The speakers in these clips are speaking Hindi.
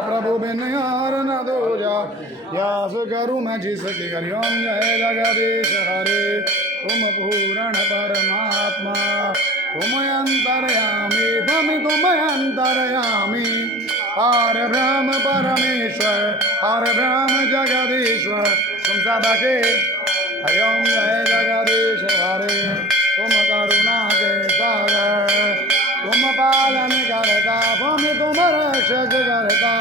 प्रभु बिन यार न दूजा, यास करूँ मैं जिसकी हरिओम जय जगदीश हरे। तुम पूर्ण परमात्मा तुम अंतर्यामी, तुम अंतर्यामी, पार ब्रह्म परमेश्वर, पार ब्रह्म जगदीश्वर, तुम सबके हरिओम जय जगदीश हरे। तुम करुणा के सागर, तुम पालन करता, तुम रक्षक करता,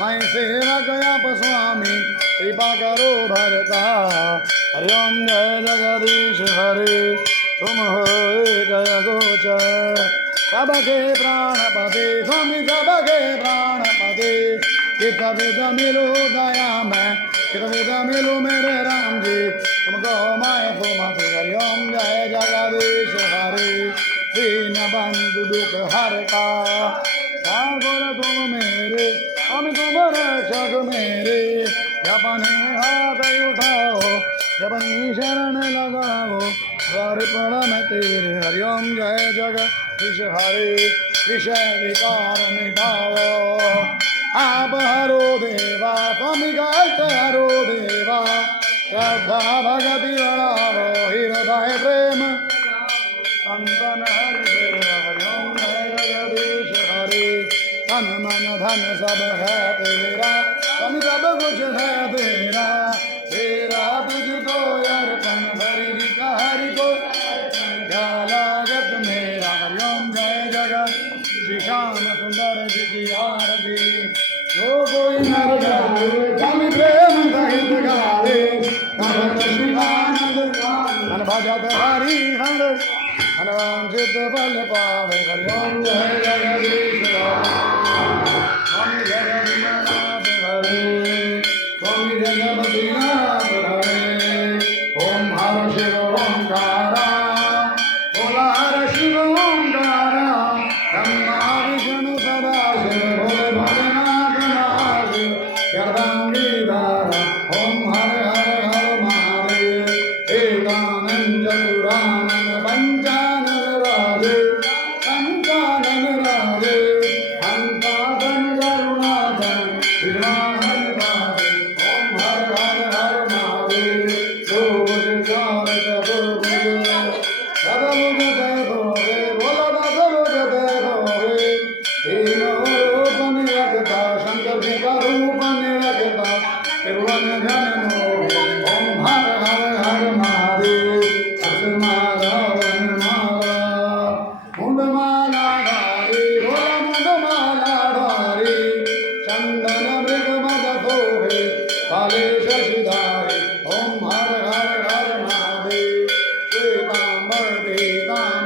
मैं सेवक आप स्वामी कृपा करो भरता। हरिओम जय जगदीश हरे। तुम हो एक गोचर, सबके प्राणपते, स्वामी सबके प्राणपते। कित विध मिलो दया मैं, कित विध मिलो मेरे राम जी, तुमको मैं सुमति। हरिओम जय जगदीश हरे। दीन बंधु दुख हरता, ठाकुर तुम मेरे, हम तुम रक्षक मेरे। अपने हाथ उठाओ, अपनी शरण लगाओ, द्वार प्रणाम तेरे। हरिओम जय जगदीश हरे। विषय विकार मिटाओ, आप हरो देवा, तुम कष्ट हरो देवा। श्रद्धा भगति बढ़ाओ, हृदय प्रेम संतन हरि। हरिओम जय जगदीश हरे। तन मन धन सब है तेरा, तन सब कुछ है तेरा, तेरा तुझको अर्पण हरि हरि को क्या लागत मेरा। हरिओम जय जगत श्याम सुंदर जी की आरती, जो कोई नर गावे तन प्रेम सहित गावे, तन शिवानंद मन भजत हरि हर, अनवांछित फल पावे। हरिओम जय जगदीश स्वामी जगन्नाथ हरे, स्वामी जगन्नाथ हरे। ओम हर शिव ओंकारा, बोला हर शिव ओंकारा, ब्रह्मा विष्णु सदा शिव, भोले भोलेनाथ महादेव गर्दांगी धारा। ओम हर हर हर महादेव, एकानंद चतुरानंद पंचानन राजे, पंचानन राजे, अंताधन करुणाधन विघ्नाहन महादेव। ओम हर हर हर महादेव। दो भुज चार चतुर्भुज, सदमुख जय भोले, बोला दस जय भोले। तीनों रूप निरखता, शंकर जी का रूप निरखता, त्रिभुवन जन मोहे। ओम हर हर हर महादेव। माला वनमाला, मुंडमाला धारी, भोला मुंडमाला धारी, चंदन मृग मद सोहे, काले शशिधारी। ओम हर हर हर महादेव। श्वेतांबर पीतांबर